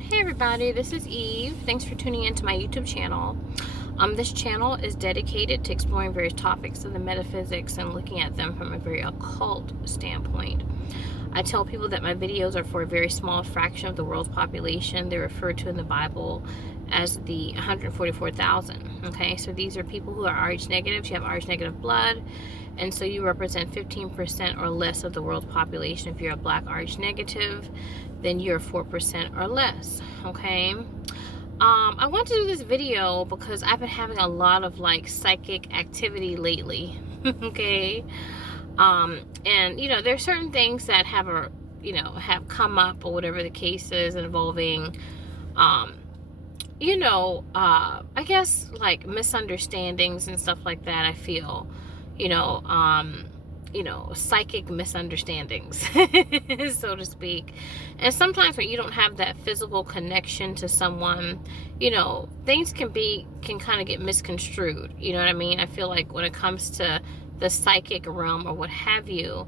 Hey everybody, this is Eve. Thanks for tuning into my YouTube channel. This channel is dedicated to exploring various topics of the metaphysics and looking at them from a very occult standpoint. I tell people that my videos are for a very small fraction of the world's population. They're referred to in the Bible as the 144,000. Okay, so these are people who are Rh negatives. You have Rh negative blood, and so you represent 15% or less of the world's population. If you're a black Rh negative, then you're 4% or less. Okay. I want to do this video because I've been having a lot of like psychic activity lately. Okay. And there's certain things that have come up or whatever the case is involving I guess like misunderstandings and stuff like that. I feel psychic misunderstandings, so to speak. And sometimes when you don't have that physical connection to someone, things can kind of get misconstrued. You know what I mean? I feel like when it comes to the psychic realm or what have you,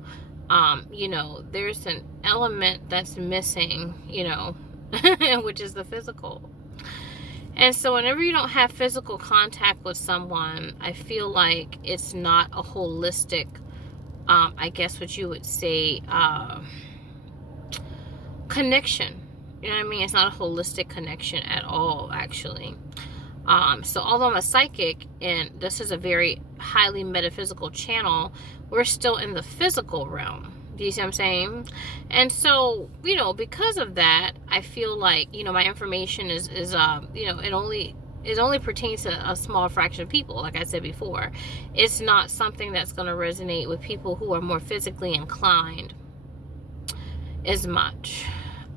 there's an element that's missing, which is the physical. And so whenever you don't have physical contact with someone, I feel like it's not a holistic, I guess what you would say, connection. You know what I mean? It's not a holistic connection at all, actually. So although I'm a psychic and this is a very highly metaphysical channel, we're still in the physical realm. Do you see what I'm saying? And so, because of that, I feel like, my information is it only pertains to a small fraction of people. Like I said before, it's not something that's going to resonate with people who are more physically inclined as much.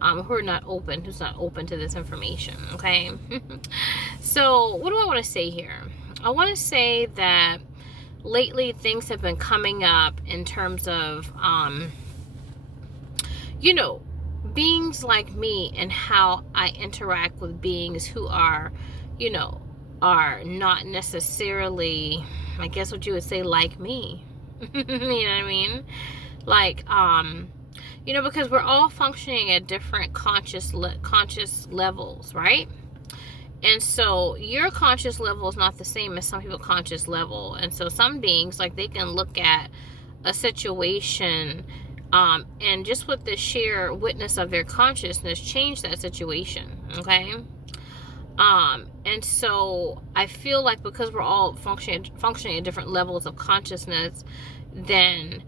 Who's not open to this information. Okay. So what do I want to say here? I want to say that lately things have been coming up in terms of beings like me and how I interact with beings who are not necessarily, I guess what you would say, like me. You know what I mean? Like because we're all functioning at different conscious levels, right? And so your conscious level is not the same as some people's conscious level. And so some beings, like, they can look at a situation and just with the sheer witness of their consciousness, change that situation. Okay. And so I feel like because we're all functioning at different levels of consciousness, then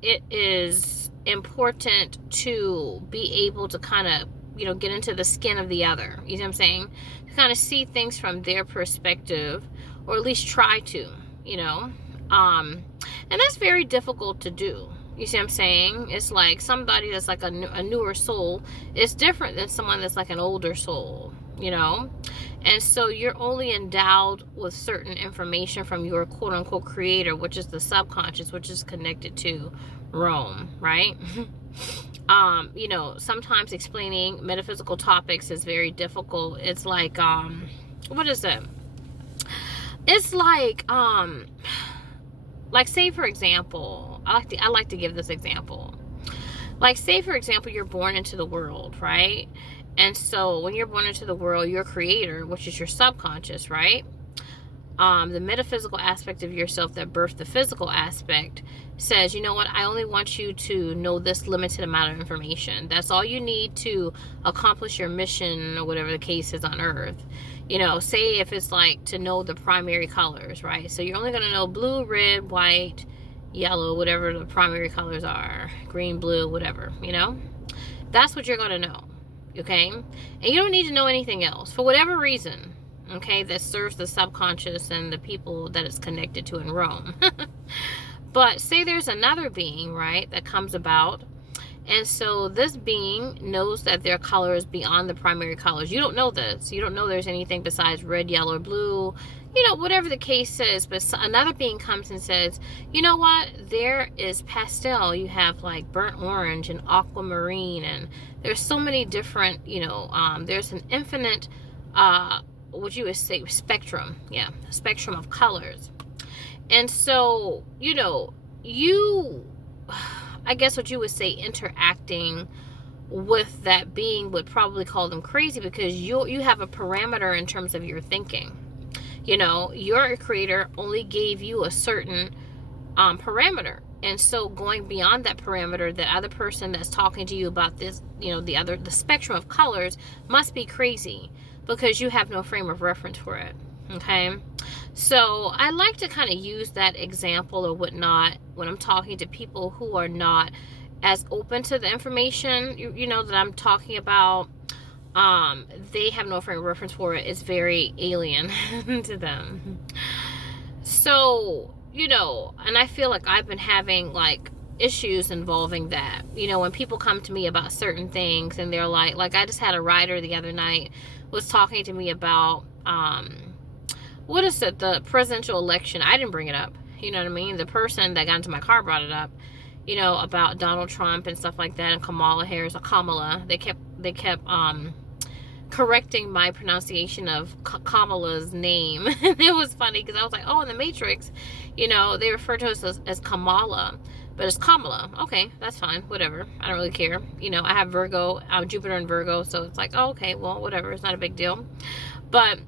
it is important to be able to kind of get into the skin of the other. You know what I'm saying? To kind of see things from their perspective, or at least try to, and that's very difficult to do. You see what I'm saying? It's like somebody that's like a newer soul is different than someone that's like an older soul, and so you're only endowed with certain information from your quote unquote creator, which is the subconscious, which is connected to Rome, right? Sometimes explaining metaphysical topics is very difficult. It's like, what is it? It's like say for example, I like to give this example. Like, say for example, you're born into the world, right? And so when you're born into the world, your creator, which is your subconscious, right? The metaphysical aspect of yourself that birthed the physical aspect says, you know what, I only want you to know this limited amount of information. That's all you need to accomplish your mission, or whatever the case is on Earth. Say if it's like to know the primary colors, right? So you're only going to know blue, red, white, yellow, whatever the primary colors are, green, blue, whatever, that's what you're going to know. Okay. And you don't need to know anything else for whatever reason. Okay, that serves the subconscious and the people that it's connected to in Rome. But say there's another being, right, that comes about, and so this being knows that their color is beyond the primary colors. You don't know this. You don't know there's anything besides red, yellow, or blue, whatever the case is. But another being comes and says, you know what, there is pastel. You have like burnt orange and aquamarine, and there's so many different, there's an infinite what you would say spectrum. Yeah, spectrum of colors. And so you I guess what you would say interacting with that being would probably call them crazy, because you have a parameter in terms of your thinking. You know, your creator only gave you a certain parameter. And so going beyond that parameter, the other person that's talking to you about this, you know, the spectrum of colors must be crazy, because you have no frame of reference for it. Okay. So I like to kind of use that example or whatnot when I'm talking to people who are not as open to the information, you know, that I'm talking about. They have no frame of reference for it. It's very alien to them. So, you know, and I feel like I've been having like issues involving that. You know, when people come to me about certain things and they're like I just had a writer the other night was talking to me about, what is it, the presidential election. I didn't bring it up. You know what I mean? The person that got into my car brought it up, you know, about Donald Trump and stuff like that, and Kamala Harris, or Kamala. They kept correcting my pronunciation of Kamala's name. And it was funny because I was like, oh, in the Matrix, you know, they refer to us as Kamala, but it's Kamala. Okay, that's fine, whatever. I don't really care. You know, I have Virgo, Jupiter in Virgo, so it's like, oh, okay, well, whatever, it's not a big deal. But,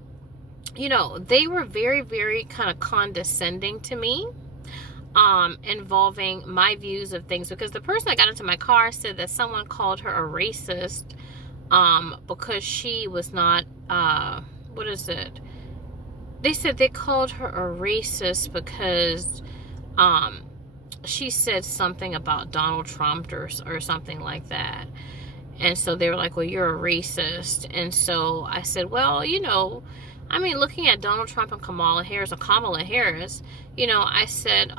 you know, they were very, very kind of condescending to me, involving my views of things, because the person that got into my car said that someone called her a racist, because she was not, what is it? They said they called her a racist because, she said something about Donald Trump or something like that. And so they were like, well, you're a racist. And so I said, well, you know, I mean, looking at Donald Trump and Kamala Harris, you know, I said,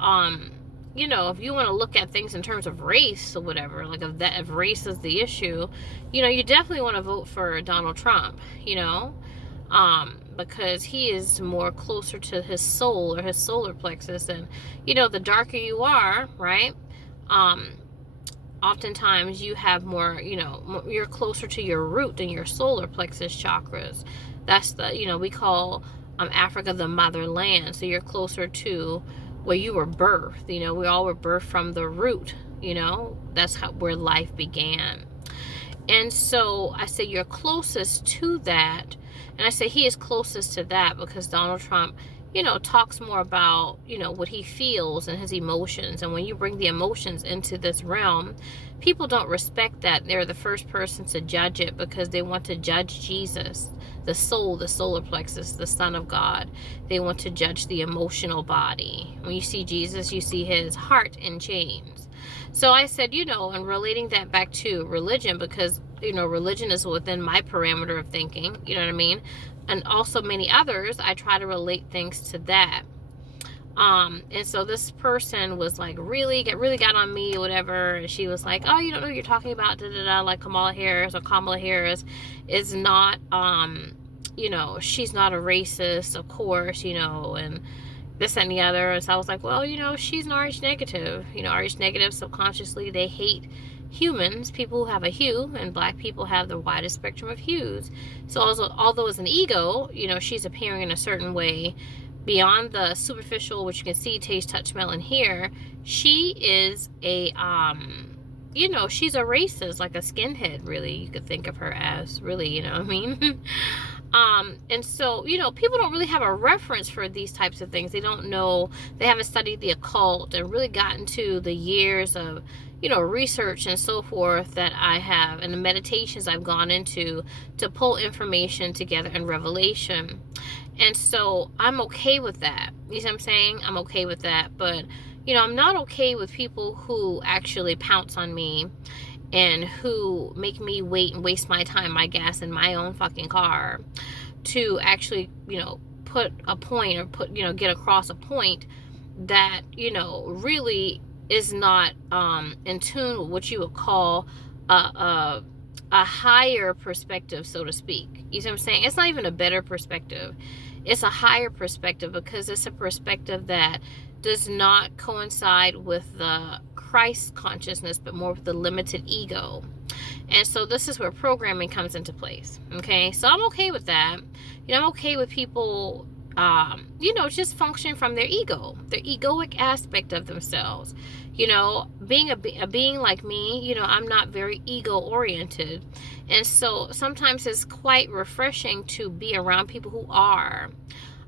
you know, if you want to look at things in terms of race or whatever, like if race is the issue, you know, you definitely want to vote for Donald Trump, you know, because he is more closer to his soul or his solar plexus. And, you know, the darker you are, right, oftentimes you have more, you know, you're closer to your root than your solar plexus chakras. That's the, you know, we call Africa the motherland. So you're closer to where you were birthed. You know, we all were birthed from the root, you know, that's where life began. And so I say you're closest to that. And I say he is closest to that because Donald Trump, you know, talks more about, you know, what he feels and his emotions. And when you bring the emotions into this realm, people don't respect that. They're the first person to judge it because they want to judge Jesus, the soul, the solar plexus, the Son of God. They want to judge the emotional body. When you see Jesus, you see his heart in chains. So I said, you know, and relating that back to religion, because, you know, religion is within my parameter of thinking, you know what I mean? And also many others, I try to relate things to that. And so this person was like, really got on me or whatever. And she was like, oh, you don't know what you're talking about, like Kamala Harris is not, you know, she's not a racist, of course, you know, and this and the other. And so I was like, well, you know, she's an RH negative. You know, RH negative, subconsciously, they hate humans, people who have a hue, and black people have the widest spectrum of hues. So also, although as an ego, you know, she's appearing in a certain way beyond the superficial, which you can see, taste, touch, smell, and hear. She is a, you know, she's a racist, like a skinhead, really. You could think of her as, really, you know what I mean? And so, you know, people don't really have a reference for these types of things. They don't know, they haven't studied the occult and really gotten to the years of, you know, research and so forth that I have, and the meditations I've gone into to pull information together in revelation. And so I'm okay with that. You see what I'm saying? I'm okay with that. But, you know, I'm not okay with people who actually pounce on me and who make me wait and waste my time, my gas in my own fucking car to actually, you know, put a point or put, you know, get across a point that, you know, really is not in tune with what you would call a higher perspective, so to speak. You see what I'm saying? It's not even a better perspective. It's a higher perspective because it's a perspective that does not coincide with the Christ consciousness, but more with the limited ego. And so this is where programming comes into place. Okay, so I'm okay with that. You know, I'm okay with people, you know, just functioning from their ego, their egoic aspect of themselves. You know, being a being like me, you know, I'm not very ego oriented. And so sometimes it's quite refreshing to be around people who are.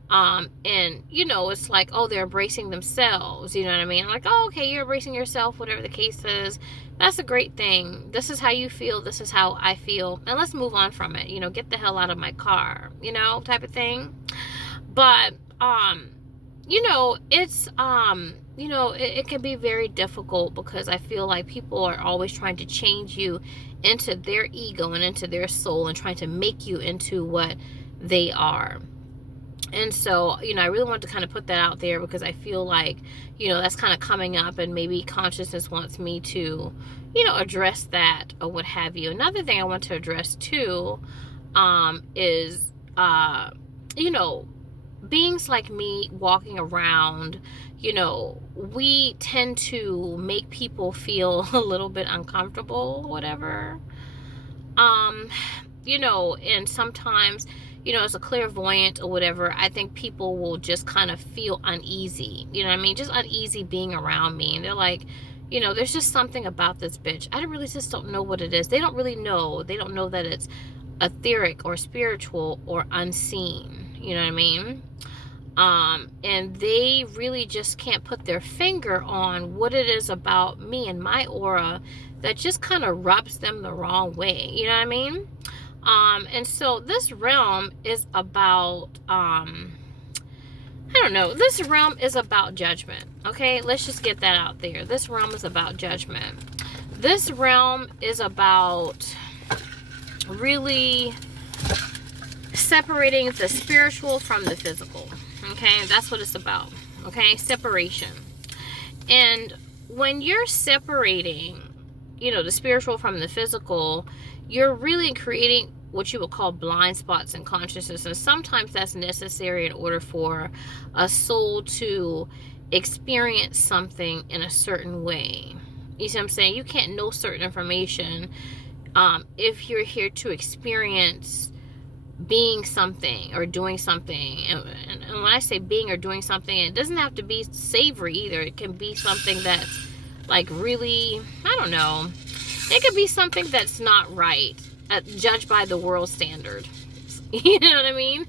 And you know, it's like, oh, they're embracing themselves, you know what I mean? I'm like, oh, okay, you're embracing yourself, whatever the case is. That's a great thing. This is how you feel, this is how I feel, and let's move on from it. You know, get the hell out of my car, you know, type of thing. But you know, it's you know, it can be very difficult, because I feel like people are always trying to change you into their ego and into their soul, and trying to make you into what they are. And so, you know, I really want to kind of put that out there, because I feel like, you know, that's kind of coming up, and maybe consciousness wants me to, you know, address that or what have you. Another thing I want to address too is, you know, beings like me walking around, you know, we tend to make people feel a little bit uncomfortable, whatever. Um, you know, and sometimes, you know, as a clairvoyant or whatever, I think people will just kind of feel uneasy, you know what I mean? Just uneasy being around me. And they're like, you know, there's just something about this bitch. I really just don't know what it is. They don't really know. They don't know that it's etheric or spiritual or unseen, you know what I mean? And they really just can't put their finger on what it is about me and my aura that just kind of rubs them the wrong way, you know what I mean? And so this realm is about, I don't know, this realm is about judgment, okay? Let's just get that out there. This realm is about judgment. This realm is about really separating the spiritual from the physical, okay? That's what it's about, okay? Separation. And when you're separating, you know, the spiritual from the physical, you're really creating what you would call blind spots in consciousness. And sometimes that's necessary in order for a soul to experience something in a certain way. You see what I'm saying? You can't know certain information if you're here to experience being something or doing something. And when I say being or doing something, it doesn't have to be savory either. It can be something that's like really, I don't know, it could be something that's not right, judged by the world standard. You know what I mean?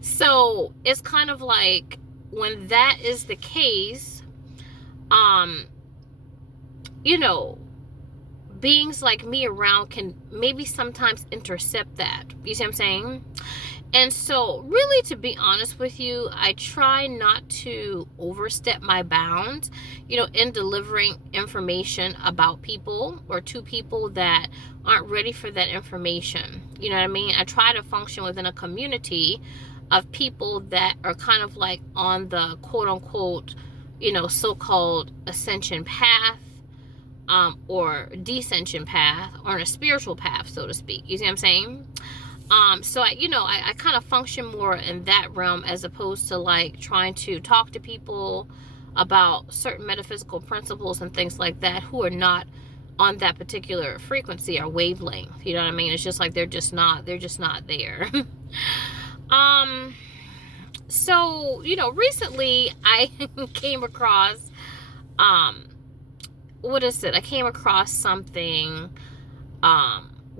So it's kind of like, when that is the case, you know, beings like me around can maybe sometimes intercept that. You see what I'm saying? And so really, to be honest with you, I try not to overstep my bounds, you know, in delivering information about people or to people that aren't ready for that information. You know what I mean? I try to function within a community of people that are kind of like on the quote unquote, you know, so-called ascension path, or descension path, or in a spiritual path, so to speak. You see what I'm saying? So I kind of function more in that realm, as opposed to like trying to talk to people about certain metaphysical principles and things like that who are not on that particular frequency or wavelength. You know what I mean? It's just like they're just not there. So, you know, recently I came across what is it? I came across something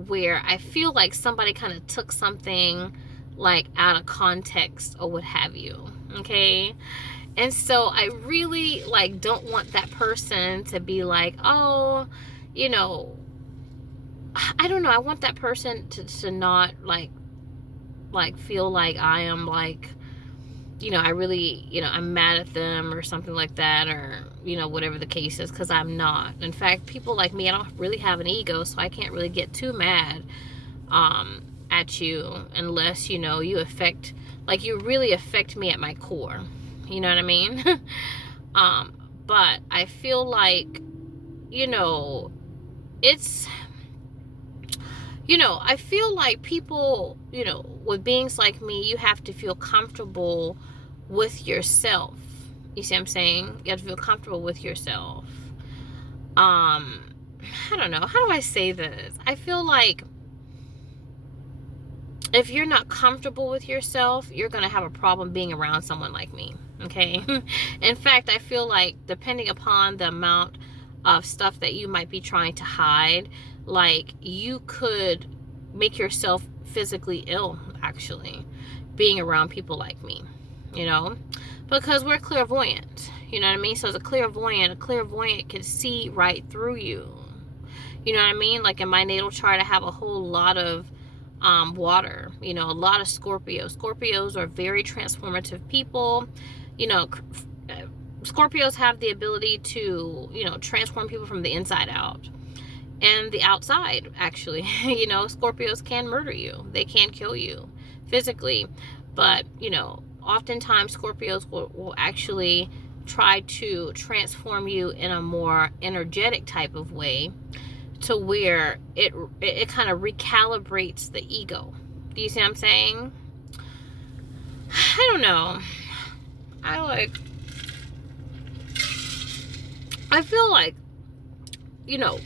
where I feel like somebody kind of took something like out of context or what have you, okay? And so I really like don't want that person to be like, oh, you know, I don't know, I want that person to not like feel like I am like, you know, I really, you know, I'm mad at them or something like that, or, you know, whatever the case is, because I'm not. In fact, people like me, I don't really have an ego, so I can't really get too mad at you unless, you know, you affect, like, you really affect me at my core. You know what I mean? But I feel like, you know, it's, you know, I feel like people, you know, with beings like me, you have to feel comfortable with yourself. You see what I'm saying? You have to feel comfortable with yourself. I don't know. How do I say this? I feel like if you're not comfortable with yourself, you're going to have a problem being around someone like me. Okay. In fact, I feel like depending upon the amount of stuff that you might be trying to hide, like you could make yourself physically ill, actually, being around people like me, you know, because we're clairvoyant, you know what I mean? So as a clairvoyant can see right through you. You know what I mean? Like in my natal chart, I have a whole lot of water, you know, a lot of Scorpios. Scorpios are very transformative people. You know, Scorpios have the ability to, you know, transform people from the inside out and the outside, actually. You know, Scorpios can murder you. They can kill you physically. But, you know, oftentimes Scorpios will actually try to transform you in a more energetic type of way, to where it kind of recalibrates the ego. Do you see what I'm saying? I don't know. I feel like, you know,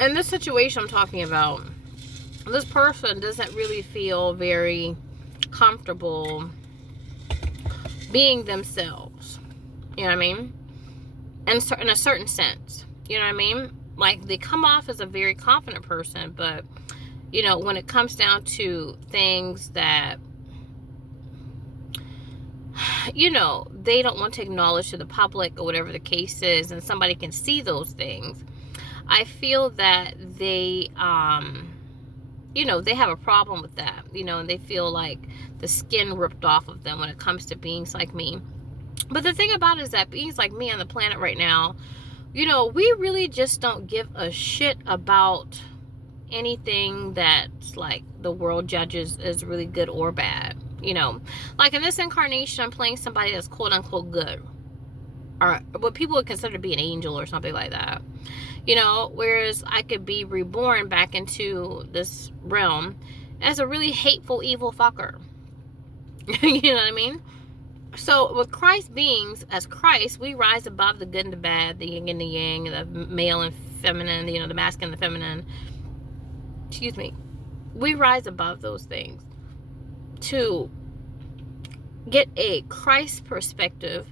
in this situation I'm talking about, this person doesn't really feel very comfortable being themselves. You know what I mean? And in a certain sense. You know what I mean? Like, they come off as a very confident person, but, you know, when it comes down to things that, you know, they don't want to acknowledge to the public or whatever the case is, and somebody can see those things, I feel that they, you know, they have a problem with that, you know, and they feel like the skin ripped off of them when it comes to beings like me. But the thing about it is that beings like me on the planet right now, you know, we really just don't give a shit about anything that's like the world judges as really good or bad. You know, like in this incarnation, I'm playing somebody that's quote unquote good, or what people would consider to be an angel or something like that. You know, whereas I could be reborn back into this realm as a really hateful, evil fucker. You know what I mean? So with Christ beings, as Christ, we rise above the good and the bad, the yin and the yang, the male and feminine, you know, the masculine and the feminine. Excuse me. We rise above those things to get a Christ perspective,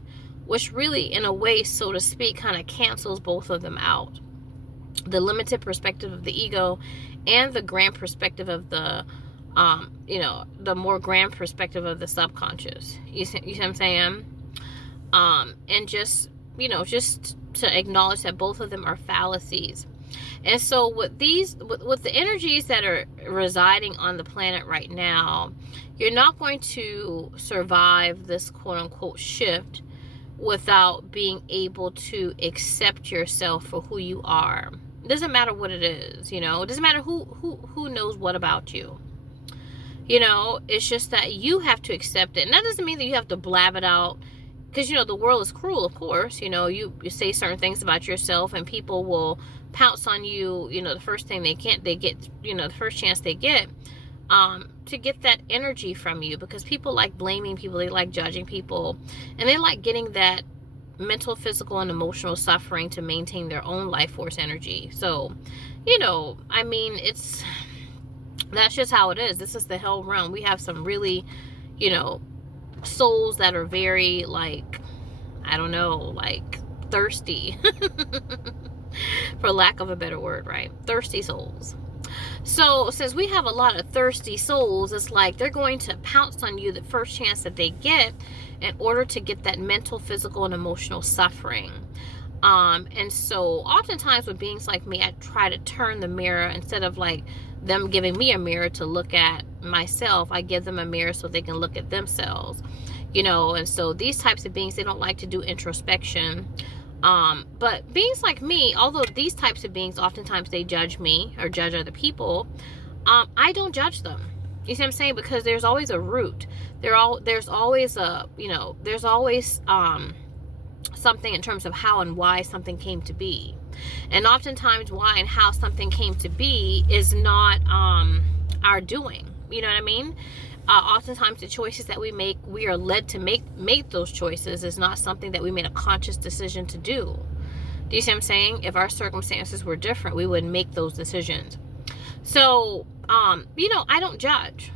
which really, in a way, so to speak, kind of cancels both of them out. The limited perspective of the ego and the grand perspective of the you know, the more grand perspective of the subconscious. You see what I'm saying? And just, you know, just to acknowledge that both of them are fallacies. And so with the energies that are residing on the planet right now, you're not going to survive this quote unquote shift without being able to accept yourself for who you are. It doesn't matter what it is, you know, it doesn't matter who knows what about you. You know, it's just that you have to accept it. And that doesn't mean that you have to blab it out, because, you know, the world is cruel, of course. You know, you say certain things about yourself and people will pounce on you, you know, the first thing they get, you know, the first chance they get, to get that energy from you, because people like blaming people, they like judging people, and they like getting that mental, physical, and emotional suffering to maintain their own life force energy. So, you know, I mean, that's just how it is. This is the hell realm. We have some really, you know, souls that are very, like, I don't know, like thirsty, for lack of a better word, right? Thirsty souls. So since we have a lot of thirsty souls, it's like they're going to pounce on you the first chance that they get in order to get that mental, physical, and emotional suffering. And so oftentimes with beings like me, I try to turn the mirror. Instead of like them giving me a mirror to look at myself, I give them a mirror so they can look at themselves, you know. And so these types of beings, they don't like to do introspection. But beings like me, although these types of beings, oftentimes they judge me or judge other people, I don't judge them. You see what I'm saying? Because there's always a root. There's always a, you know, there's always, something in terms of how and why something came to be. And oftentimes why and how something came to be is not our doing. You know what I mean? Oftentimes the choices that we make, we are led to make those choices, is not something that we made a conscious decision to do. Do you see what I'm saying? If our circumstances were different, we wouldn't make those decisions. So, you know, I don't judge.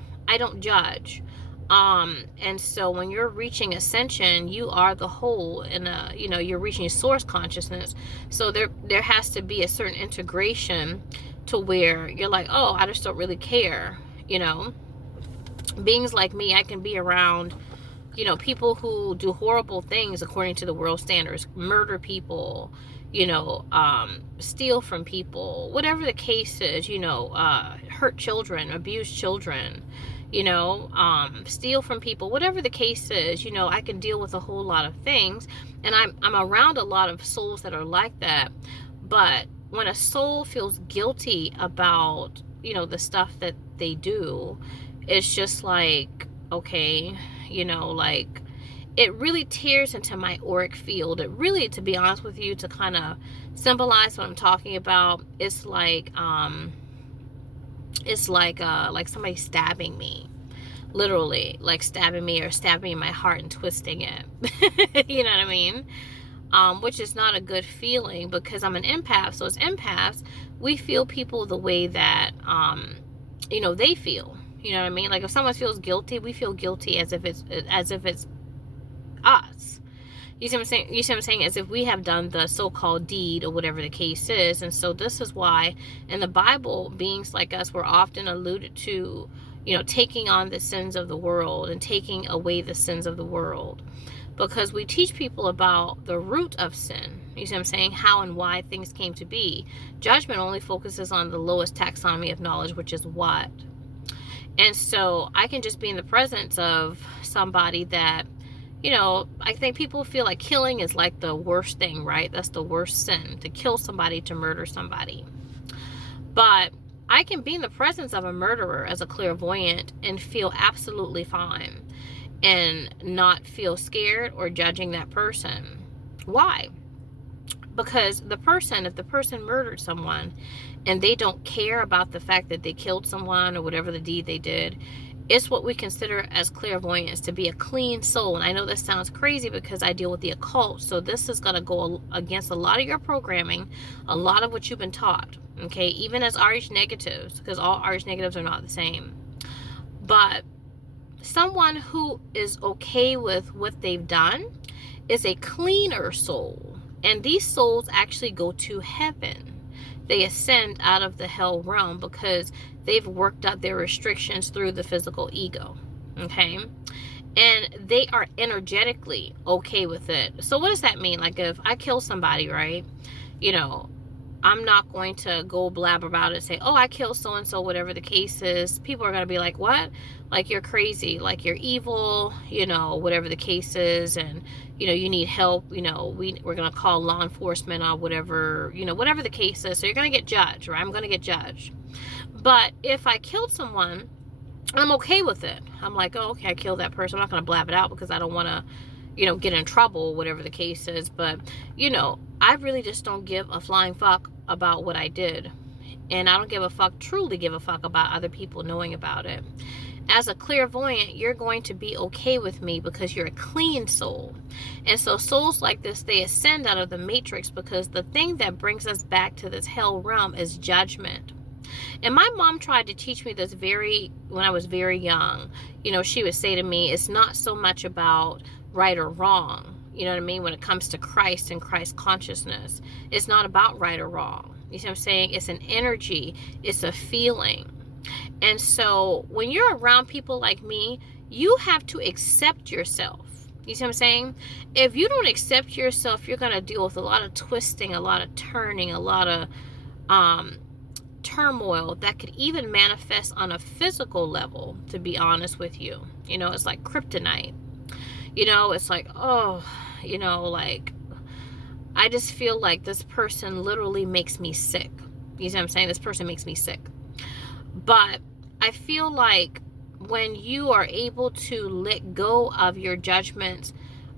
And so when you're reaching ascension, you are the whole, and you're reaching source consciousness. So there has to be a certain integration to where you're like, oh, I just don't really care. Beings like me, I can be around people who do horrible things according to the world standards, murder people, steal from people, whatever the case is, hurt children, abuse children, steal from people, whatever the case is, I can deal with a whole lot of things. And I'm around a lot of souls that are like that. But when a soul feels guilty about, the stuff that they do, it's just like, okay, like it really tears into my auric field. It really, to be honest with you, to kind of symbolize what I'm talking about, it's like somebody stabbing me, literally, like stabbing me or stabbing in my heart and twisting it. You know what I mean? Which is not a good feeling, because I'm an empath. So as empaths, we feel people the way that they feel. You know what I mean? Like if someone feels guilty, we feel guilty as if it's us. You see what I'm saying? You see what I'm saying? As if we have done the so-called deed or whatever the case is. And so this is why in the Bible, beings like us were often alluded to, taking on the sins of the world and taking away the sins of the world. Because we teach people about the root of sin. You see what I'm saying? How and why things came to be. Judgment only focuses on the lowest taxonomy of knowledge, which is what. And so I can just be in the presence of somebody that, I think people feel like killing is like the worst thing, right? That's the worst sin, to kill somebody, to murder somebody. But I can be in the presence of a murderer as a clairvoyant and feel absolutely fine and not feel scared or judging that person. Why? Because if the person murdered someone and they don't care about the fact that they killed someone or whatever the deed they did, it's what we consider as clairvoyance to be a clean soul. And I know this sounds crazy because I deal with the occult, so this is going to go against a lot of your programming, a lot of what you've been taught, okay, even as RH negatives, because all RH negatives are not the same. But someone who is okay with what they've done is a cleaner soul. And these souls actually go to heaven. They ascend out of the hell realm because they've worked out their restrictions through the physical ego. Okay? And they are energetically okay with it. So what does that mean? Like if I kill somebody, right? I'm not going to go blab about it and say, oh, I killed so-and-so, whatever the case is. People are going to be like, what? Like, you're crazy. Like, you're evil, whatever the case is. And, you need help. We're going to call law enforcement or whatever, whatever the case is. So you're going to get judged, right? I'm going to get judged. But if I killed someone, I'm okay with it. I'm like, oh, okay, I killed that person. I'm not going to blab it out because I don't want to, get in trouble, whatever the case is. But, I really just don't give a flying fuck about what I did. And I don't truly give a fuck about other people knowing about it. As a clairvoyant, you're going to be okay with me because you're a clean soul. And so souls like this, they ascend out of the matrix because the thing that brings us back to this hell realm is judgment. And my mom tried to teach me this when I was very young. She would say to me, it's not so much about right or wrong. You know what I mean? When it comes to Christ and Christ consciousness, it's not about right or wrong. You see what I'm saying? It's an energy. It's a feeling. And so when you're around people like me, you have to accept yourself. You see what I'm saying? If you don't accept yourself, you're going to deal with a lot of twisting, a lot of turning, a lot of turmoil that could even manifest on a physical level, to be honest with you. It's like kryptonite. It's like, oh, like, I just feel like this person literally makes me sick. You see what I'm saying? This person makes me sick. But I feel like when you are able to let go of your judgments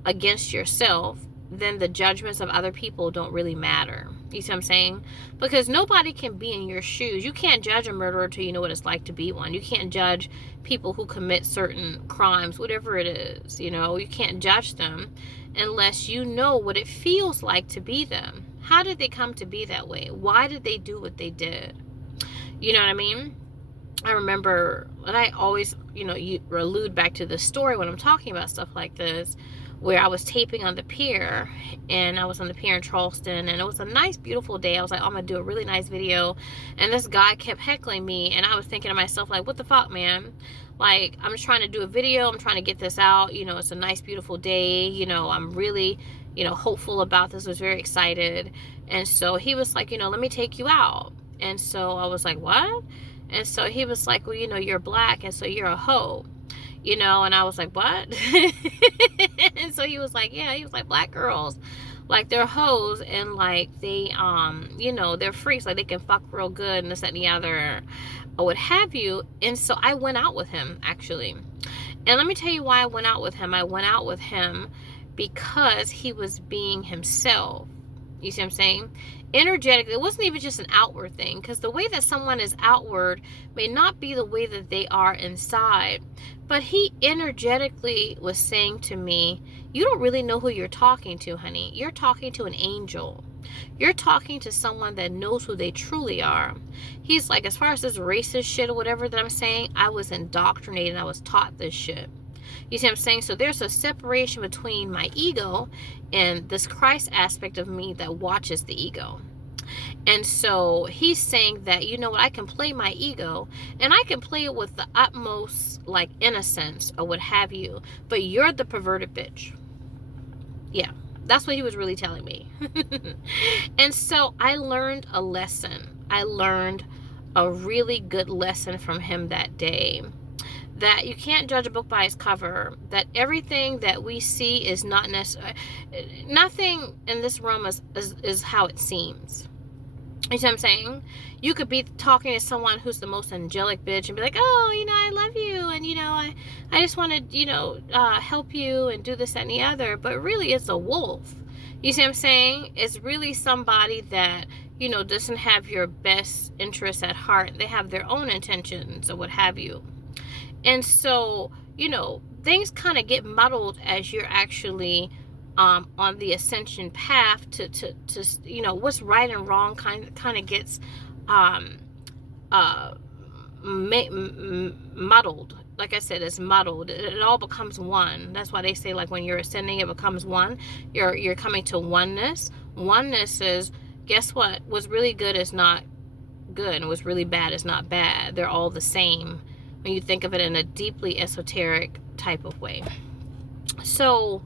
against yourself, then the judgments of other people don't really matter. You see what I'm saying? Because nobody can be in your shoes. You can't judge a murderer until you know what it's like to be one. You can't judge people who commit certain crimes, whatever it is. You can't judge them unless you know what it feels like to be them. How did they come to be that way? Why did they do what they did? You know what I mean? I remember, and I always, you allude back to the story when I'm talking about stuff like this, where I was taping on the pier, and I was on the pier in Charleston, and it was a nice, beautiful day. I was like, oh, I'm going to do a really nice video, and this guy kept heckling me, and I was thinking to myself, like, what the fuck, man? Like, I'm just trying to do a video. I'm trying to get this out. It's a nice, beautiful day. I'm really, hopeful about this. I was very excited. And so he was like, let me take you out. And so I was like, what? And so he was like, well, you're black, and so you're a hoe, and I was like, what? And so he was like, yeah, he was like, black girls, like, they're hoes, and like, they, they're freaks, like, they can fuck real good, and this, that, and the other, or what have you. And so I went out with him, actually. And let me tell you why I went out with him. I went out with him because he was being himself. You see what I'm saying? Energetically, it wasn't even just an outward thing, because the way that someone is outward may not be the way that they are inside. But he energetically was saying to me, you don't really know who you're talking to, honey. You're talking to an angel. You're talking to someone that knows who they truly are. He's like, as far as this racist shit or whatever that I'm saying, I was indoctrinated. I was taught this shit. You see what I'm saying? So there's a separation between my ego and this Christ aspect of me that watches the ego. And so he's saying that, you know what, I can play my ego, and I can play it with the utmost, like, innocence or what have you, but you're the perverted bitch. Yeah, that's what he was really telling me. And so I learned a lesson. I learned a really good lesson from him that day. That you can't judge a book by its cover. That everything that we see is not necessary. Nothing in this realm is how it seems. You see what I'm saying? You could be talking to someone who's the most angelic bitch and be like, oh, I love you, and I just want to help you and do this, that, and the other. But really, it's a wolf. You see what I'm saying? It's really somebody that doesn't have your best interests at heart. They have their own intentions or what have you. And so, things kind of get muddled as you're actually on the ascension path to what's right and wrong kind of gets muddled. Like I said, it's muddled. It all becomes one. That's why they say, like, when you're ascending, it becomes one. You're coming to oneness. Oneness is, guess what? What's really good is not good, and what's really bad is not bad. They're all the same when you think of it in a deeply esoteric type of way. So,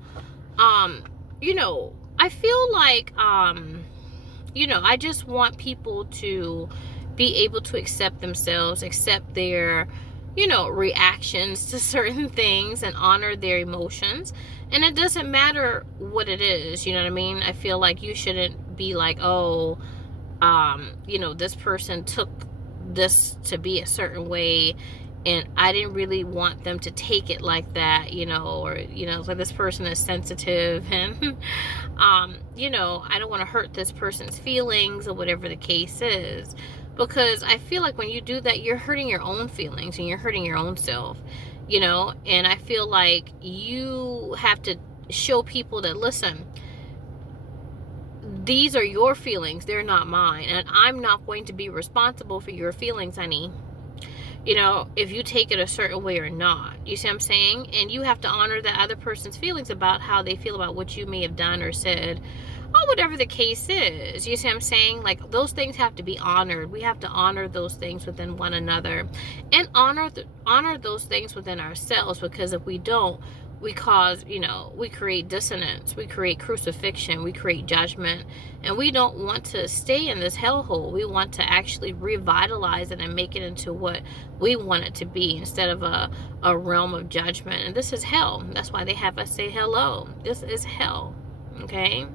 I feel like, I just want people to be able to accept themselves, accept their, reactions to certain things, and honor their emotions. And it doesn't matter what it is, you know what I mean? I feel like you shouldn't be like, oh, this person took this to be a certain way, and I didn't really want them to take it like that, or, like, this person is sensitive, and, I don't want to hurt this person's feelings, or whatever the case is. Because I feel like when you do that, you're hurting your own feelings, and you're hurting your own self, and I feel like you have to show people that, listen, these are your feelings, they're not mine, and I'm not going to be responsible for your feelings, honey. If you take it a certain way or not. You see what I'm saying? And you have to honor the other person's feelings about how they feel about what you may have done or said, or whatever the case is. You see what I'm saying? Like, those things have to be honored. We have to honor those things within one another, and honor those things within ourselves, because if we don't, we cause, we create dissonance, we create crucifixion, we create judgment, and we don't want to stay in this hellhole. We want to actually revitalize it and make it into what we want it to be, instead of a realm of judgment. And this is hell. That's why they have us say hello. This is hell. Okay?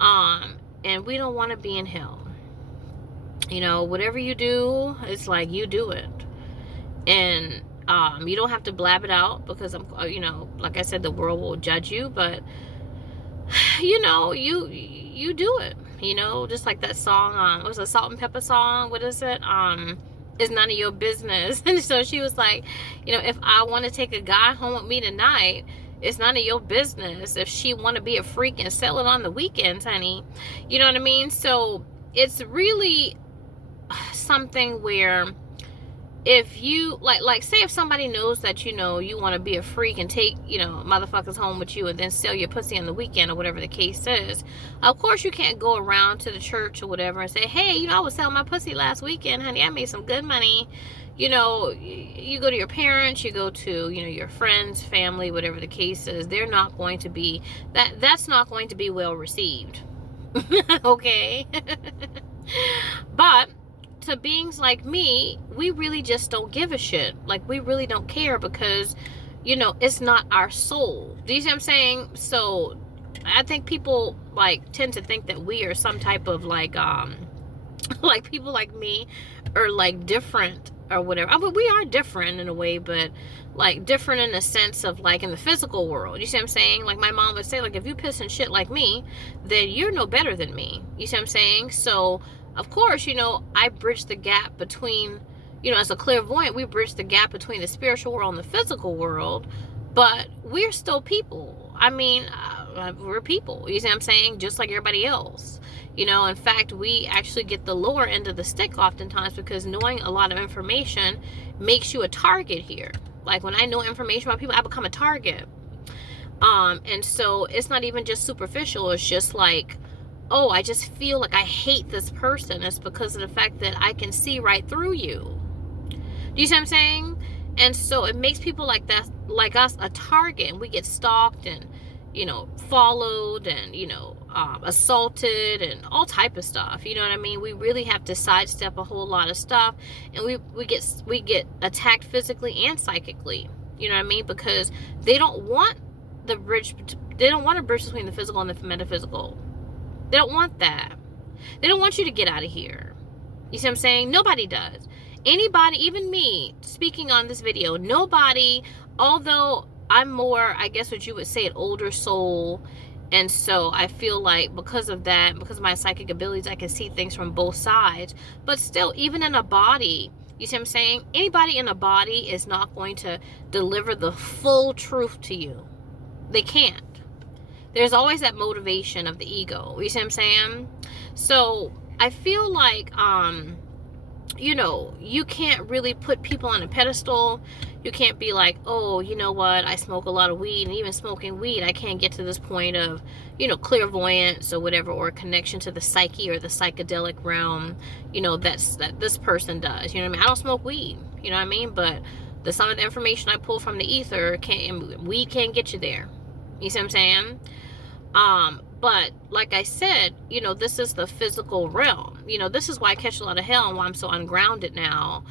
And we don't want to be in hell. Whatever you do, it's like, you do it. And you don't have to blab it out, because like I said, the world will judge you, but you do it. Just like that song, what was it, Salt and Pepper song? What is it? It's none of your business. And so she was like, if I want to take a guy home with me tonight, it's none of your business. If she want to be a freak and sell it on the weekends, honey, you know what I mean? So it's really something where if you like say if somebody knows that you want to be a freak and take motherfuckers home with you and then sell your pussy on the weekend or whatever the case is, of course you can't go around to the church or whatever and say, hey, I was selling my pussy last weekend, honey, I made some good money. You go to your parents, you go to your friends, family, whatever the case is. They're not going to be that's not going to be well received. Okay. But to beings like me, we really just don't give a shit. Like, we really don't care because it's not our soul. Do you see what I'm saying? So I think people tend to think that we are some type of like people like me are different or whatever. I mean, we are different in a way, but different in the sense of in the physical world. You see what I'm saying? Like my mom would say, if you piss and shit like me, then you're no better than me. You see what I'm saying? So of course, I bridge the gap between, as a clairvoyant, we bridge the gap between the spiritual world and the physical world, but we're still people. I mean, we're people. You see what I'm saying? Just like everybody else. In fact, we actually get the lower end of the stick oftentimes because knowing a lot of information makes you a target here. Like when I know information about people, I become a target. And so it's not even just superficial. It's just oh, I just feel like I hate this person. It's because of the fact that I can see right through you. Do you see what I'm saying? And so it makes people like that, like us, a target, and we get stalked and followed and assaulted and all type of stuff. You know what I mean? We really have to sidestep a whole lot of stuff, and we get attacked physically and psychically. You know what I mean? Because they don't want the bridge. They don't want a bridge between the physical and the metaphysical. They don't want that. They don't want you to get out of here. You see what I'm saying? Nobody does. Anybody, even me, speaking on this video, nobody, although I'm more, I guess what you would say, an older soul, and so I feel like because of that, because of my psychic abilities, I can see things from both sides. But still, even in a body, you see what I'm saying? Anybody in a body is not going to deliver the full truth to you. They can't. There's always that motivation of the ego. You see what I'm saying? So I feel like, you can't really put people on a pedestal. You can't be like, oh, you know what? I smoke a lot of weed, and even smoking weed, I can't get to this point of, clairvoyance or whatever, or connection to the psyche or the psychedelic realm, that this person does. You know what I mean? I don't smoke weed, you know what I mean? But some of the information I pull from the ether, weed can't get you there. You see what I'm saying? But like I said, this is the physical realm. This is why I catch a lot of hell and why I'm so ungrounded now.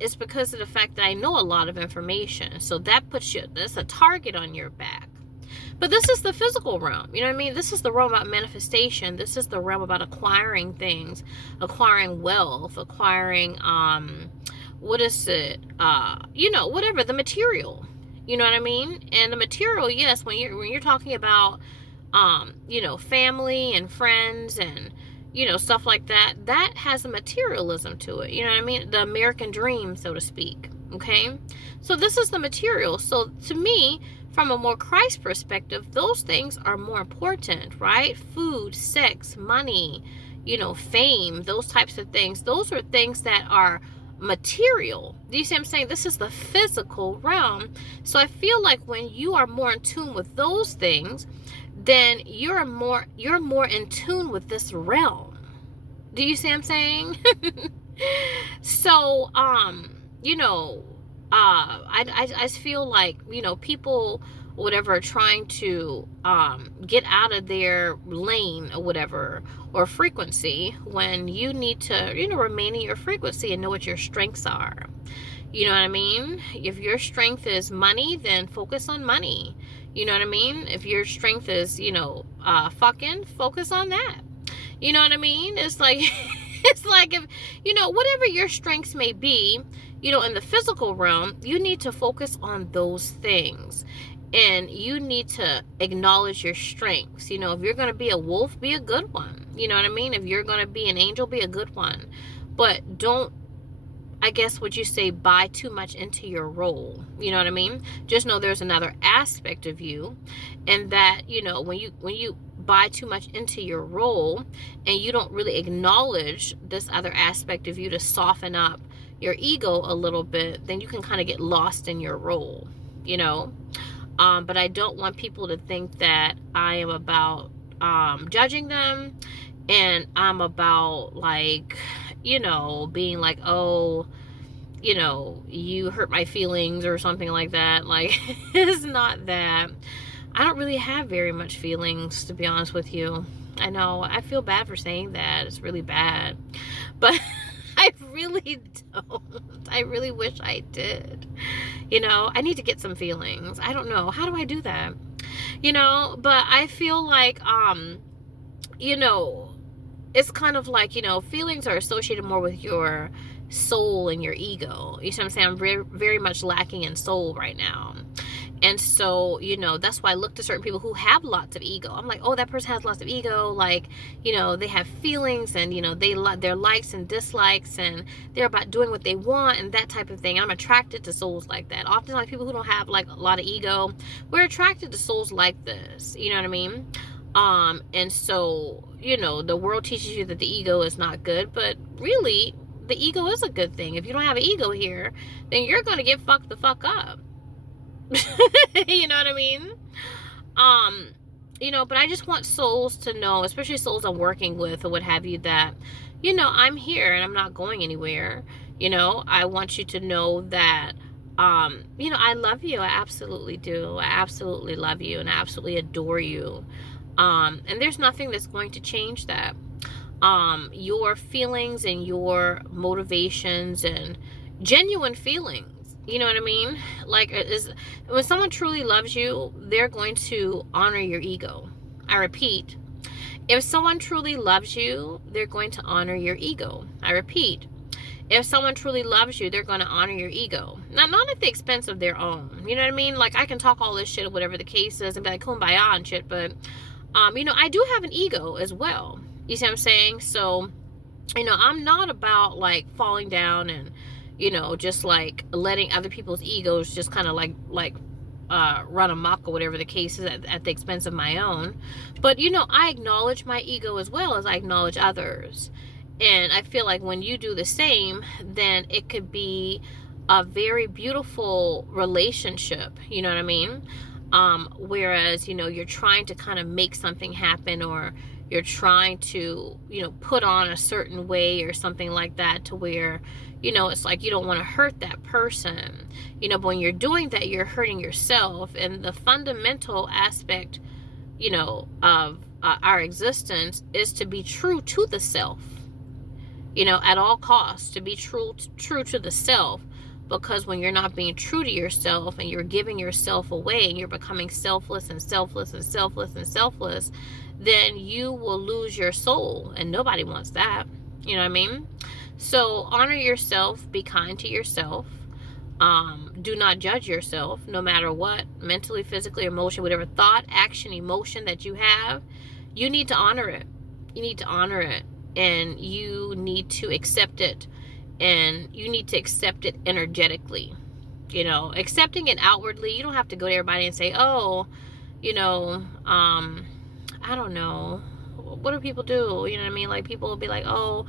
It's because of the fact that I know a lot of information. So that's a target on your back. But this is the physical realm. You know what I mean? This is the realm about manifestation. This is the realm about acquiring things, acquiring wealth, acquiring, whatever, the material. You know what I mean? And the material, yes, when you're talking about, family and friends and, stuff like that, that has a materialism to it. You know what I mean? The American dream, so to speak. Okay? So this is the material. So to me, from a more Christ perspective, those things are more important, right? Food, sex, money, fame, those types of things. Those are things that are material. Do you see what I'm saying? This is the physical realm. So I feel like when you are more in tune with those things, then you're more in tune with this realm. Do you see what I'm saying? So I feel like people whatever are trying to get out of their lane or whatever, or frequency, when you need to remain in your frequency and know what your strengths are. You know what I mean? If your strength is money, then focus on money. You know what I mean? If your strength is fucking, focus on that. You know what I mean? It's like it's like if whatever your strengths may be, in the physical realm, you need to focus on those things. And you need to acknowledge your strengths. If you're going to be a wolf, be a good one. You know what I mean? If you're going to be an angel, be a good one. But don't, I guess what you say, buy too much into your role. You know what I mean? Just know there's another aspect of you. And that, when you buy too much into your role and you don't really acknowledge this other aspect of you to soften up your ego a little bit, then you can kind of get lost in your role, you know. But I don't want people to think that I am about judging them, and I'm about, like, you know, being like, oh, you know, you hurt my feelings or something like that. Like, it's not that. I don't really have very much feelings, to be honest with you. I know, I feel bad for saying that. It's really bad. But I really don't. I really wish I did. You know, I need to get some feelings. I don't know. How do I do that? You know, but I feel like, you know, it's kind of like, you know, feelings are associated more with your soul and your ego. You see what I'm saying? I'm very, very much lacking in soul right now. And so, you know, that's why I look to certain people who have lots of ego. I'm like, oh, that person has lots of ego. Like, you know, they have feelings, and, you know, their likes and dislikes, and they're about doing what they want and that type of thing. And I'm attracted to souls like that. Often, like, people who don't have, like, a lot of ego, we're attracted to souls like this. You know what I mean? And so, you know, the world teaches you that the ego is not good, but really, the ego is a good thing. If you don't have an ego here, then you're going to get fucked the fuck up. You know what I mean? You know, but I just want souls to know, especially souls I'm working with or what have you, that, you know, I'm here and I'm not going anywhere. You know, I want you to know that, you know, I love you. I absolutely do. I absolutely love you, and I absolutely adore you. And there's nothing that's going to change that. Your feelings and your motivations and genuine feelings, you know what I mean? Like, when someone truly loves you, they're going to honor your ego. I repeat, if someone truly loves you, they're going to honor your ego. I repeat, if someone truly loves you, they're going to honor your ego. Now, not at the expense of their own. You know what I mean? Like, I can talk all this shit, whatever the case is, and be like, kumbaya and shit, but, you know, I do have an ego as well. You see what I'm saying? So, you know, I'm not about, like, falling down and, you know, just, like, letting other people's egos just kind of, like, run amok or whatever the case is at the expense of my own. But, you know, I acknowledge my ego as well as I acknowledge others. And I feel like when you do the same, then it could be a very beautiful relationship. You know what I mean? Whereas, you know, you're trying to kind of make something happen, or you're trying to, you know, put on a certain way or something like that, to where, you know, it's like you don't want to hurt that person. You know, but when you're doing that, you're hurting yourself. And the fundamental aspect, you know, of our existence is to be true to the self. You know, at all costs, to be true to the self. Because when you're not being true to yourself and you're giving yourself away and you're becoming selfless and selfless and selfless and selfless, then you will lose your soul, and nobody wants that. You know what I mean? So honor yourself, be kind to yourself. Do not judge yourself, no matter what, mentally, physically, emotion, whatever thought, action, emotion that you have, you need to honor it. You need to honor it, and you need to accept it. And you need to accept it energetically. You know, accepting it outwardly, you don't have to go to everybody and say, oh, you know, I don't know, what do people do? You know what I mean? Like, people will be like, oh,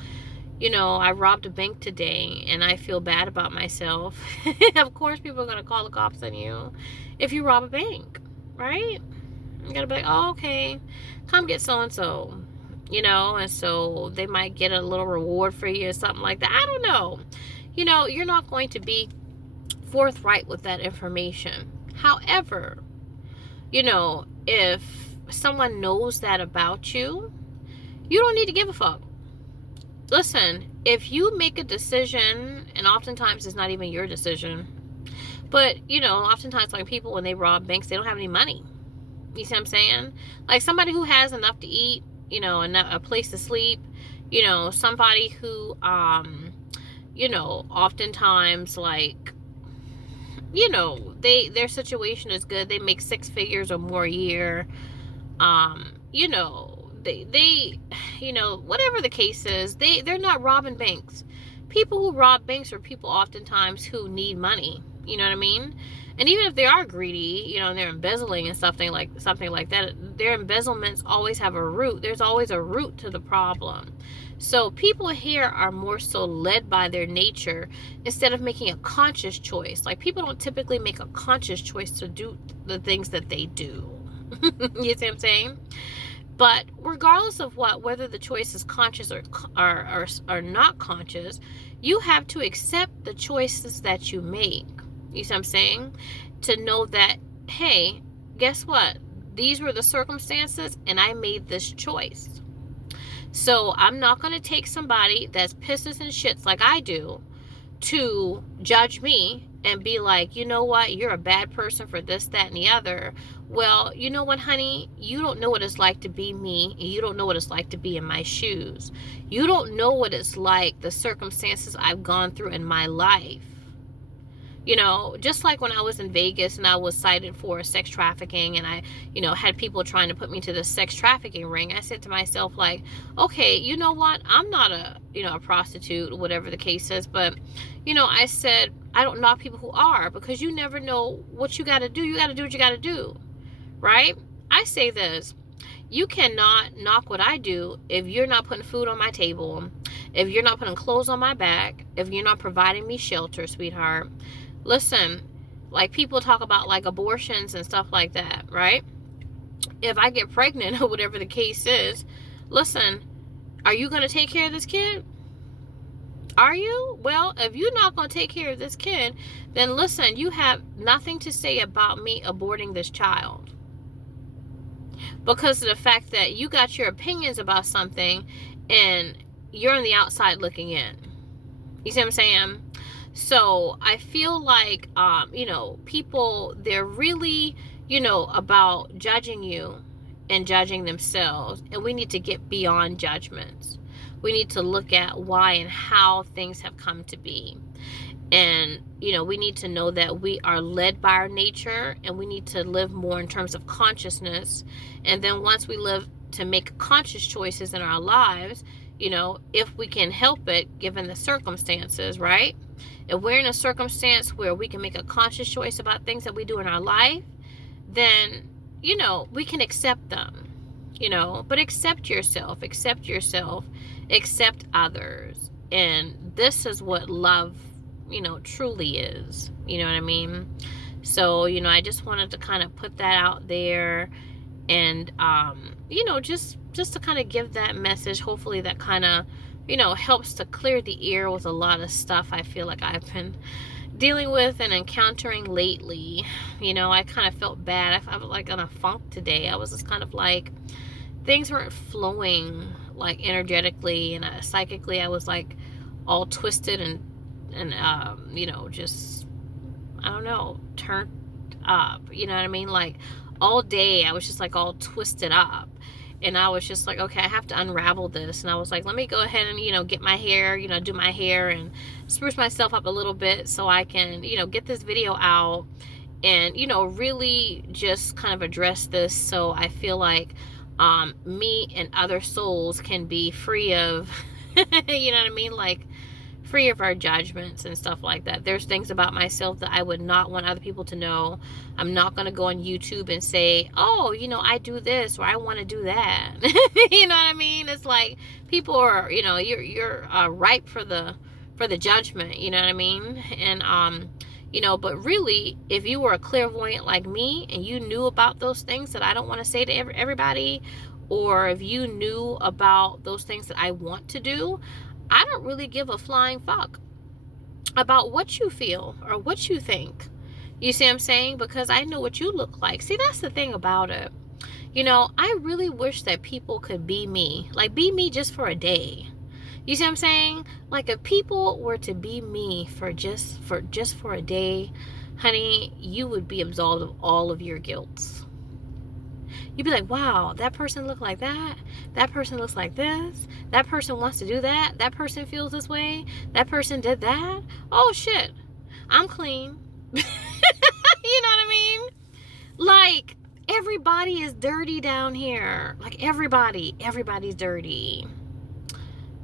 you know, I robbed a bank today and I feel bad about myself. Of course people are going to call the cops on you if you rob a bank, right? You got to be like, oh, okay, come get so-and-so. You know, and so they might get a little reward for you or something like that. I don't know. You know, you're not going to be forthright with that information. However, you know, if someone knows that about you, you don't need to give a fuck. Listen, if you make a decision, and oftentimes it's not even your decision, but, you know, oftentimes, like, people, when they rob banks, they don't have any money. You see what I'm saying? Like, somebody who has enough to eat, you know, a place to sleep, you know, somebody who, you know, oftentimes, like, you know, their situation is good. They make 6 figures or more a year. You know, they, you know, whatever the case is, they're not robbing banks. People who rob banks are people oftentimes who need money. You know what I mean? And even if they are greedy, you know, and they're embezzling and something like that, their embezzlements always have a root. There's always a root to the problem. So people here are more so led by their nature instead of making a conscious choice. Like, people don't typically make a conscious choice to do the things that they do. You see what I'm saying? But regardless of whether the choice is conscious or not conscious, you have to accept the choices that you make. You see what I'm saying? To know that, hey, guess what? These were the circumstances and I made this choice. So I'm not going to take somebody that's pisses and shits like I do to judge me and be like, you know what, you're a bad person for this, that, and the other. Well, you know what, honey? You don't know what it's like to be me, and you don't know what it's like to be in my shoes. You don't know what it's like, the circumstances I've gone through in my life. You know, just like when I was in Vegas and I was cited for sex trafficking and I, you know, had people trying to put me to the sex trafficking ring, I said to myself, like, okay, you know what? I'm not a prostitute or whatever the case is, but, you know, I said, I don't knock people who are, because you never know what you got to do. You got to do what you got to do, right? I say this, you cannot knock what I do if you're not putting food on my table, if you're not putting clothes on my back, if you're not providing me shelter, sweetheart. Listen, like, people talk about like abortions and stuff like that, right? If I get pregnant or whatever the case is, listen, are you going to take care of this kid? Are you? Well, if you're not going to take care of this kid, then listen, you have nothing to say about me aborting this child. Because of the fact that you got your opinions about something and you're on the outside looking in. You see what I'm saying? So I feel like, people, they're really, about judging you and judging themselves. And we need to get beyond judgments. We need to look at why and how things have come to be. And, we need to know that we are led by our nature, and we need to live more in terms of consciousness. And then once we live to make conscious choices in our lives, if we can help it, given the circumstances, right? If we're in a circumstance where we can make a conscious choice about things that we do in our life, then, we can accept them, but accept yourself, accept others. And this is what love, truly is. You know what I mean? So, I just wanted to kind of put that out there and, just to kind of give that message. Hopefully that kind of, helps to clear the air with a lot of stuff I feel like I've been dealing with and encountering lately. I kind of felt bad. I felt like on a funk today. I was just kind of like, things weren't flowing like energetically and psychically. I was like all twisted and just, I don't know, turned up. You know what I mean? Like all day I was just like all twisted up. And I was just like, okay, I have to unravel this. And I was like, let me go ahead and, get my hair, do my hair and spruce myself up a little bit so I can, get this video out and, really just kind of address this. So I feel like me and other souls can be free of, you know what I mean? Like free of our judgments and stuff like that. There's things about myself that I would not want other people to know. I'm not going to go on YouTube and say, oh, I do this or I want to do that. You know what I mean? It's like people are, you're ripe for the judgment. You know what I mean? And, but really, if you were a clairvoyant like me and you knew about those things that I don't want to say to everybody, or if you knew about those things that I want to do, I don't really give a flying fuck about what you feel or what you think. You see what I'm saying? Because I know what you look like. See, that's the thing about it. I really wish that people could be me. Like, be me just for a day. You see what I'm saying? Like, if people were to be me for just for a day, honey, you would be absolved of all of your guilt. You'd be like, wow, that person looked like that. That person looks like this. That person wants to do that. That person feels this way. That person did that. Oh, shit. I'm clean. You know what I mean? Like, everybody is dirty down here. Like, everybody's dirty.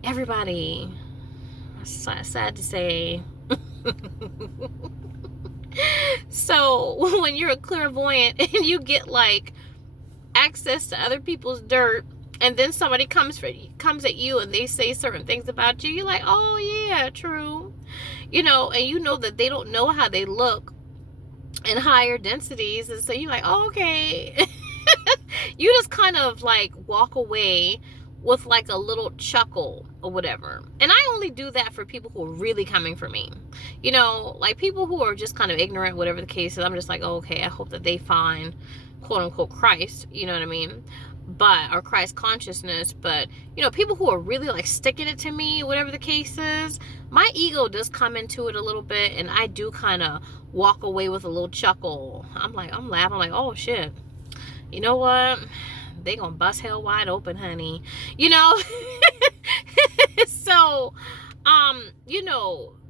Everybody. Sad to say. So when you're a clairvoyant and you get like access to other people's dirt, and then somebody comes at you and they say certain things about you, you're like, oh yeah, true. And you know that they don't know how they look in higher densities, and so you're like, oh, okay. You just kind of like walk away with like a little chuckle or whatever. And I only do that for people who are really coming for me. Like people who are just kind of ignorant, whatever the case is, I'm just like, oh, okay, I hope that they find quote unquote Christ, you know what I mean? Or Christ consciousness. But people who are really like sticking it to me, whatever the case is, my ego does come into it a little bit, and I do kind of walk away with a little chuckle. I'm laughing like, oh shit, you know what, they gonna bust hell wide open, honey. So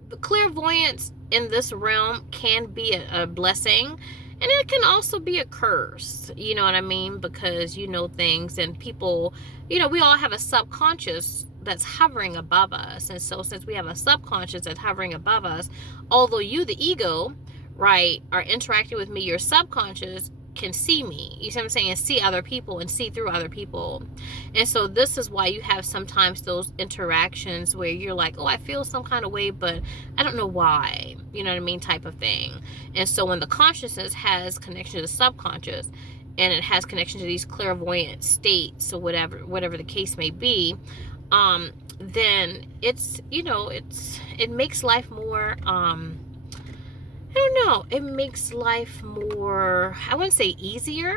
the clairvoyance in this realm can be a blessing, and it can also be a curse, you know what I mean? Because things, and people, we all have a subconscious that's hovering above us. And so since we have a subconscious that's hovering above us, although you, the ego, right, are interacting with me, your subconscious can see me, you see what I'm saying, and see other people and see through other people. And so this is why you have sometimes those interactions where you're like, oh, I feel some kind of way, but I don't know why, you know what I mean, type of thing. And so when the consciousness has connection to the subconscious, and it has connection to these clairvoyant states, or whatever the case may be, then it makes life more I don't know, it makes life more, I wouldn't say easier,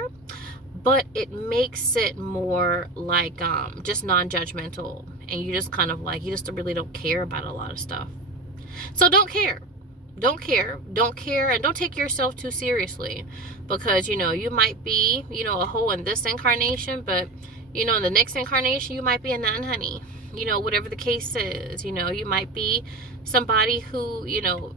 but it makes it more like just non-judgmental, and you just kind of like, you just really don't care about a lot of stuff. So don't care, and don't take yourself too seriously, because you might be a hoe in this incarnation, but in the next incarnation you might be a nun, honey. Whatever the case is, you might be somebody who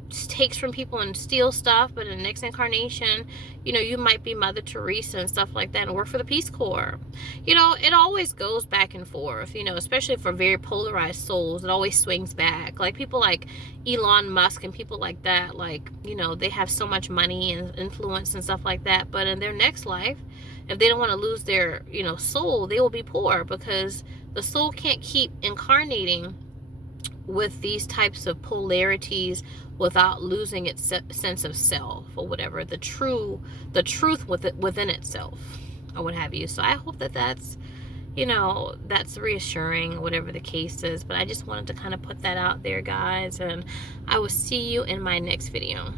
takes from people and steals stuff, but in the next incarnation you might be Mother Teresa and stuff like that, and work for the Peace Corps. It always goes back and forth, especially for very polarized souls. It always swings back. Like people like Elon Musk and people like that, like they have so much money and influence and stuff like that, but in their next life, if they don't want to lose their soul, they will be poor, because the soul can't keep incarnating with these types of polarities without losing its sense of self, or whatever, the truth within itself, or what have you. So I hope that's reassuring, whatever the case is. But I just wanted to kind of put that out there, guys, and I will see you in my next video.